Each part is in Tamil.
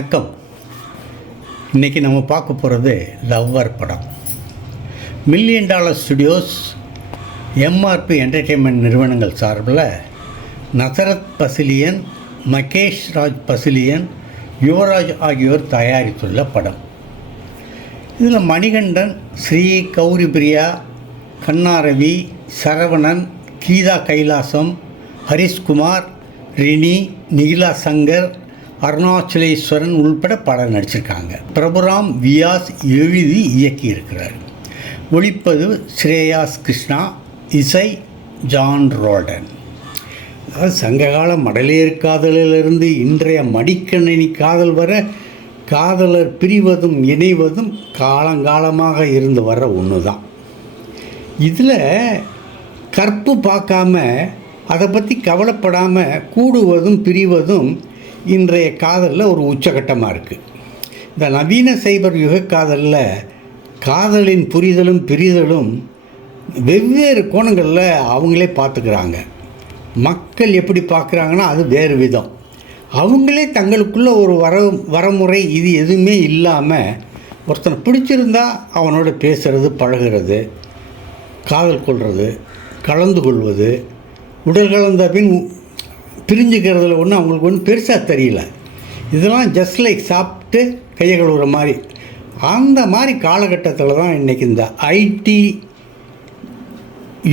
வணக்கம். இன்றைக்கி நம்ம பார்க்க போகிறது லவ்வர் படம். $1,000,000 ஸ்டுடியோஸ், எம்ஆர்பி என்டர்டெயின்மெண்ட் நிறுவனங்கள் சார்பில் நசரத் பசிலியன், மகேஷ் ராஜ் பசிலியன், யுவராஜ் ஆகியோர் தயாரித்துள்ள படம். இதில் மணிகண்டன், ஸ்ரீ கௌரி பிரியா, கண்ணாரவி, சரவணன், கீதா கைலாசம், ஹரிஷ்குமார், ரினி, நிகிலா சங்கர், அருணாச்சலேஸ்வரன் உள்பட பலர் நடிச்சிருக்காங்க. பிரபுராம் வியாஸ் எழுதி இயக்கியிருக்கிறார். ஒளிப்பதிவு ஸ்ரேயாஸ் கிருஷ்ணா, இசை ஜான் ரோடன். அதாவது சங்ககால மடலேர் காதலிலிருந்து இன்றைய மடிக்கணினி காதல் வர காதலர் பிரிவதும் இணைவதும் காலங்காலமாக இருந்து வர ஒன்று தான். இதில் கற்பு பார்க்காம அதை பற்றி கவலைப்படாமல் கூடுவதும் பிரிவதும் இன்றைய காதலில் ஒரு உச்சகட்டமாக இருக்குது. இந்த நவீன சைபர் யுக காதலில் காதலின் புரிதலும் பிரிதலும் வெவ்வேறு கோணங்களில் அவங்களே பார்த்துக்கிறாங்க. மக்கள் எப்படி பார்க்குறாங்கன்னா அது வேறு விதம். அவங்களே தங்களுக்குள்ள ஒரு வரமுறை இது எதுவுமே இல்லாமல் ஒருத்தனை பிடிச்சிருந்தா அவனோட பேசுகிறது, பழகிறது, காதல் கொள்வது, கலந்து கொள்வது, உடல் கலந்த பின் பிரிஞ்சுக்கிறதுல ஒன்றும் அவங்களுக்கு ஒன்றும் பெருசாக தெரியல. இதெல்லாம் ஜஸ்ட் லைக் சாப்பிட்டு கையை கழுவுற மாதிரி அந்த மாதிரி காலகட்டத்தில் தான் இன்றைக்கி இந்த ஐடி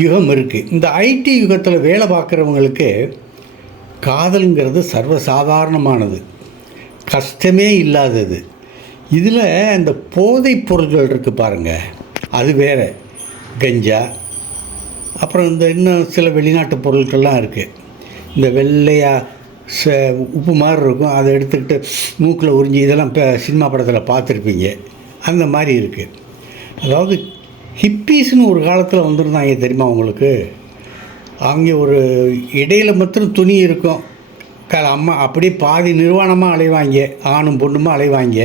யுகம் இருக்குது. இந்த ஐடி யுகத்தில் வேலை பார்க்குறவங்களுக்கு காதலுங்கிறது சர்வசாதாரணமானது, கஷ்டமே இல்லாதது. இதில் இந்த போதைப் பொருட்கள் இருக்குது பாருங்கள், அது வேறு. கஞ்சா, அப்புறம் இந்த இன்னும் சில வெளிநாட்டு பொருட்கள்லாம் இருக்குது. இந்த வெள்ளையாக உப்பு மாதிரி இருக்கும், அதை எடுத்துக்கிட்டு மூக்கில் உறிஞ்சி, இதெல்லாம் இப்போ சினிமா படத்தில் பார்த்துருப்பீங்க. அந்த மாதிரி இருக்குது. அதாவது ஹிப்பீஸ்னு ஒரு காலத்தில் வந்துருந்தாங்க தெரியுமா உங்களுக்கு? அங்கே ஒரு இடையில மாத்திரம் துணி இருக்கும், அம்மா அப்படியே பாதி நிர்வாணமாக அலைவாங்க, ஆணும் பொண்ணுமா அலைவாங்க.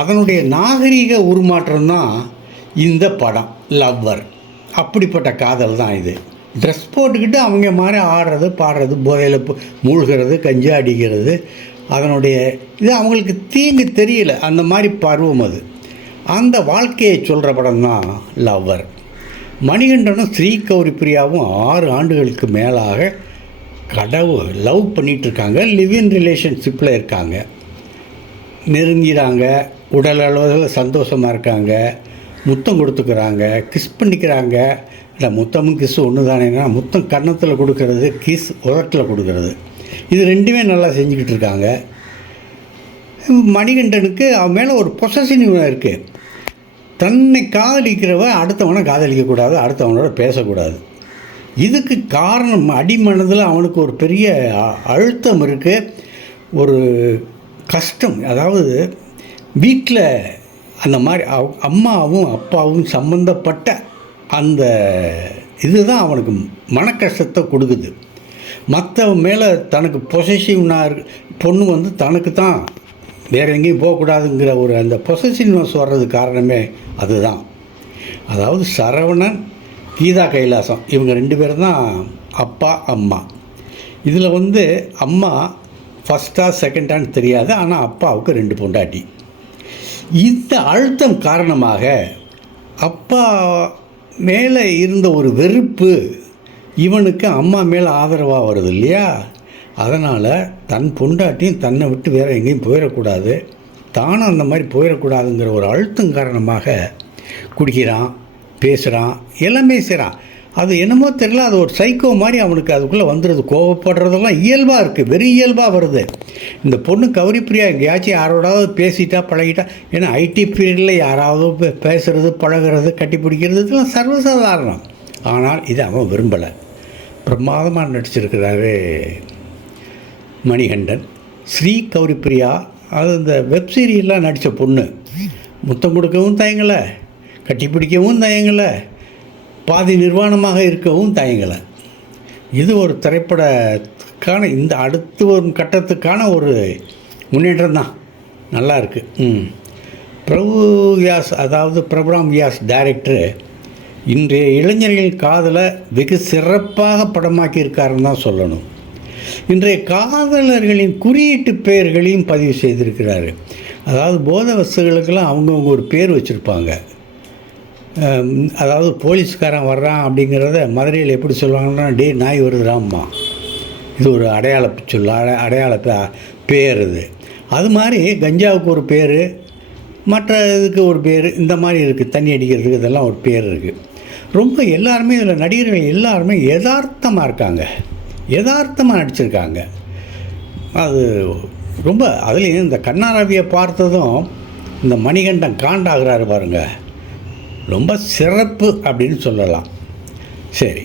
அதனுடைய நாகரீக உருமாற்றம் தான் இந்த படம் லவ்வர். அப்படிப்பட்ட காதல் தான் இது. ட்ரெஸ் போட்டுக்கிட்டு அவங்க மாதிரி ஆடுறது, பாடுறது, போதையில் மூழ்கிறது, கஞ்சா அடிக்கிறது, அதனுடைய இது அவங்களுக்கு தீங்கு தெரியல. அந்த மாதிரி பருவம் அது. அந்த வாழ்க்கையை சொல்கிற படம் தான் லவ்வர். மணிகண்டனும் ஸ்ரீ கௌரி பிரியாவும் 6 ஆண்டுகளுக்கு மேலாக லவ் பண்ணிகிட்ருக்காங்க. லிவ் இன் ரிலேஷன்ஷிப்பில் இருக்காங்க. நெருங்கிறாங்க, உடல் அளவில் சந்தோஷமாக இருக்காங்க, முத்தம் கொடுத்துக்கிறாங்க, கிஸ் பண்ணிக்கிறாங்க. இல்லை, முத்தமும் கிஸ்ஸு ஒன்று தானேன்னா, முத்தம் கன்னத்தில் கொடுக்கறது, கிஸ் உதட்டில் கொடுக்கறது, இது ரெண்டுமே நல்லா செஞ்சுக்கிட்டு இருக்காங்க. மணிகண்டனுக்கு அவன் மேலே ஒரு பொசசிவ் இருக்குது. தன்னை காதலிக்கிறவ அடுத்தவனை காதலிக்கக்கூடாது, அடுத்தவனோட பேசக்கூடாது. இதுக்கு காரணம் அடிமனதில் அவனுக்கு ஒரு பெரிய அழுத்தம் இருக்குது, ஒரு கஷ்டம். அதாவது வீட்டில் அந்த மாதிரி அம்மாவும் அப்பாவும் சம்மந்தப்பட்ட அந்த இதுதான் அவனுக்கு மன கஷ்டத்தை கொடுக்குது. மற்றவன் மேலே தனக்கு பொசசிவ்னாக பொண்ணு வந்து தனக்கு தான் வேறு எங்கேயும் போகக்கூடாதுங்கிற ஒரு அந்த பொசசிவ்னஸ் வர்றது காரணமே அதுதான். அதாவது சரவணன், கீதா கைலாசம், இவங்க 2 பேரும் தான் அப்பா அம்மா. இதில் வந்து அம்மா ஃபஸ்ட்டா செகண்டான்னு தெரியாது, ஆனால் அப்பாவுக்கு 2 பொண்டாட்டி. இந்த அழுத்தம் காரணமாக அப்பா மேலே இருந்த ஒரு வெறுப்பு இவனுக்கு அம்மா மேலே ஆதரவாக வருது இல்லையா? அதனால் தன் பொண்டாட்டியும் தன்னை விட்டு வேறு எங்கேயும் போயிடக்கூடாது, தானும் அந்த மாதிரி போயிடக்கூடாதுங்கிற ஒரு அழுத்தம் காரணமாக குடிக்கிறான், பேசுகிறான், எல்லாமே செய்கிறான். அது என்னமோ தெரியல, அது ஒரு சைக்கோ மாதிரி அவனுக்கு அதுக்குள்ளே வந்துடுது. கோவப்படுறதெல்லாம் இயல்பாக இருக்குது, வெறும் இயல்பாக வருது. இந்த பொண்ணு கௌரி பிரியா எங்கேயாச்சும் யாரோடாவது பேசிட்டா பழகிட்டா, ஏன்னா ஐடி பீரியடில் யாராவது பேசுகிறது, பழகிறது, கட்டி பிடிக்கிறது, இதெல்லாம் சர்வசாதாரணம். ஆனால் இது அவன் விரும்பலை. பிரமாதமாக நடிச்சிருக்கிறாரு மணிகண்டன். ஸ்ரீ கௌரி பிரியா அது இந்த வெப்சீரியெலாம் நடித்த பொண்ணு. முத்தம் கொடுக்கவும் தயங்கலை, கட்டி பிடிக்கவும் தயங்கலை, பாதி நிர்வாணமாக இருக்கவும் தயங்கலை. இது ஒரு திரைப்படத்துக்கான இந்த அடுத்து ஒரு கட்டத்துக்கான ஒரு முன்னேற்றம் தான். நல்லா இருக்குது. பிரபுராம் வியாஸ் டைரக்டரு இன்றைய இளைஞர்கள் காதலை வெகு சிறப்பாக படமாக்கியிருக்காருன்னு தான் சொல்லணும். இன்றைய காதலர்களின் குறியீட்டு பெயர்களையும் பதிவு செய்திருக்கிறாரு. அதாவது போதை வஸ்துகளுக்கெல்லாம் அவங்கவுங்க ஒரு பேர் வச்சுருப்பாங்க. அதாவது போலீஸ்காரன் வர்றான் அப்படிங்கிறத மதுரையில் எப்படி சொல்லுவாங்கன்னா, டே நாய் வருதுராம்மா. இது ஒரு அடையாள பேர் இது. அது மாதிரி கஞ்சாவுக்கு ஒரு பேர், மற்ற இதுக்கு ஒரு பேர், இந்த மாதிரி இருக்குது. தண்ணி அடிக்கிறதுக்கு இதெல்லாம் ஒரு பேர் இருக்குது. ரொம்ப எல்லாருமே இதில் நடிகர்கள் எல்லாருமே யதார்த்தமாக இருக்காங்க, யதார்த்தமாக நடிச்சிருக்காங்க. அது ரொம்ப அதுலேயும் இந்த கண்ணாரவியை பார்த்ததும் இந்த மணிகண்டன் காண்டாகிறாரு பாருங்கள், ரொம்ப சிறப்பு அப்படின்னு சொல்லலாம். சரி,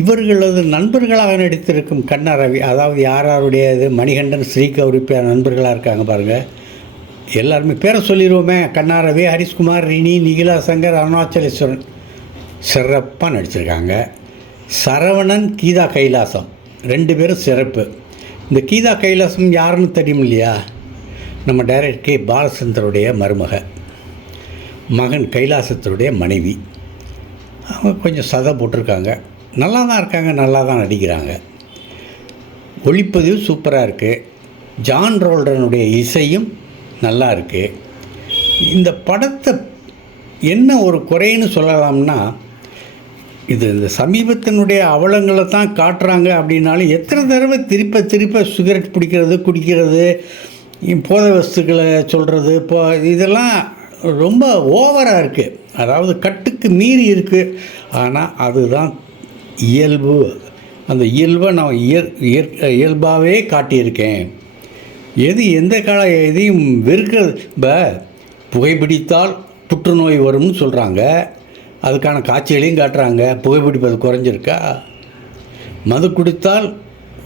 இவர்களது நண்பர்களாக நடித்திருக்கும் கண்ணாரவி, அதாவது யாருடைய இது மணிகண்டன் ஸ்ரீகௌரி நண்பர்களாக இருக்காங்க பாருங்கள். எல்லாருமே பேரை சொல்லிடுவோமே, கண்ணாரவி, ஹரிஷ்குமார், ரினி, நிகிலா சங்கர், அருணாச்சலேஸ்வரன் சிறப்பாக நடிச்சிருக்காங்க. சரவணன், கீதா கைலாசம் 2 பேரும் சிறப்பு. இந்த கீதா கைலாசம் யாருன்னு தெரியும் இல்லையா? நம்ம டைரக்டர் கே பாலச்சந்தருடைய மகன் கைலாசத்தினுடைய மனைவி. அவங்க கொஞ்சம் சதை போட்டிருக்காங்க, நல்லா தான் இருக்காங்க, நல்லா தான் நடிக்கிறாங்க. ஒளிப்பதிவு சூப்பராக இருக்குது. ஜான் ரோல்டனுடைய இசையும் நல்லா இருக்குது. இந்த படத்தை என்ன ஒரு குறைன்னு சொல்லலாம்னா, இது இந்த சமீபத்தினுடைய அவலங்களை தான் காட்டுறாங்க. அப்படின்னாலும் எத்தனை தடவை திருப்ப சிகரெட் பிடிக்கிறது, குடிக்கிறது, போதை வஸ்துக்களை சொல்கிறது, இப்போ இதெல்லாம் ரொம்ப ஓவராக இருக்குது. அதாவது கட்டுக்கு மீறி இருக்குது. ஆனால் அதுதான் இயல்பு. அந்த இயல்பை நான் இயல்பாகவே காட்டியிருக்கேன். எந்த எதையும் வெறுக்கிறது. இப்போ புகைப்பிடித்தால் புற்றுநோய் வரும்னு சொல்கிறாங்க, அதுக்கான காட்சிகளையும் காட்டுறாங்க. புகைப்பிடிப்பது குறைஞ்சிருக்கா? மது குடித்தால்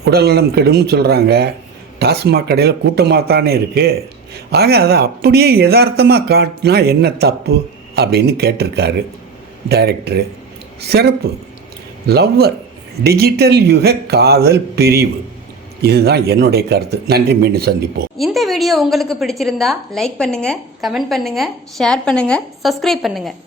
உடல்நலம் கெடும்னு சொல்கிறாங்க. டாஸ்மாக் கடையில் கூட்டமாக தானே இருக்குது. ஆக அதை அப்படியே யதார்த்தமாக காட்டினா என்ன தப்பு அப்படின்னு கேட்டிருக்காரு டைரக்டரு. சிறப்பு. லவ்வர், டிஜிட்டல் யுக காதல் பிரிவு, இதுதான் என்னுடைய கருத்து. நன்றி, மீண்டும் சந்திப்போம். இந்த வீடியோ உங்களுக்கு பிடிச்சிருந்தா லைக் பண்ணுங்கள், கமெண்ட் பண்ணுங்கள், ஷேர் பண்ணுங்கள், சப்ஸ்கிரைப் பண்ணுங்கள்.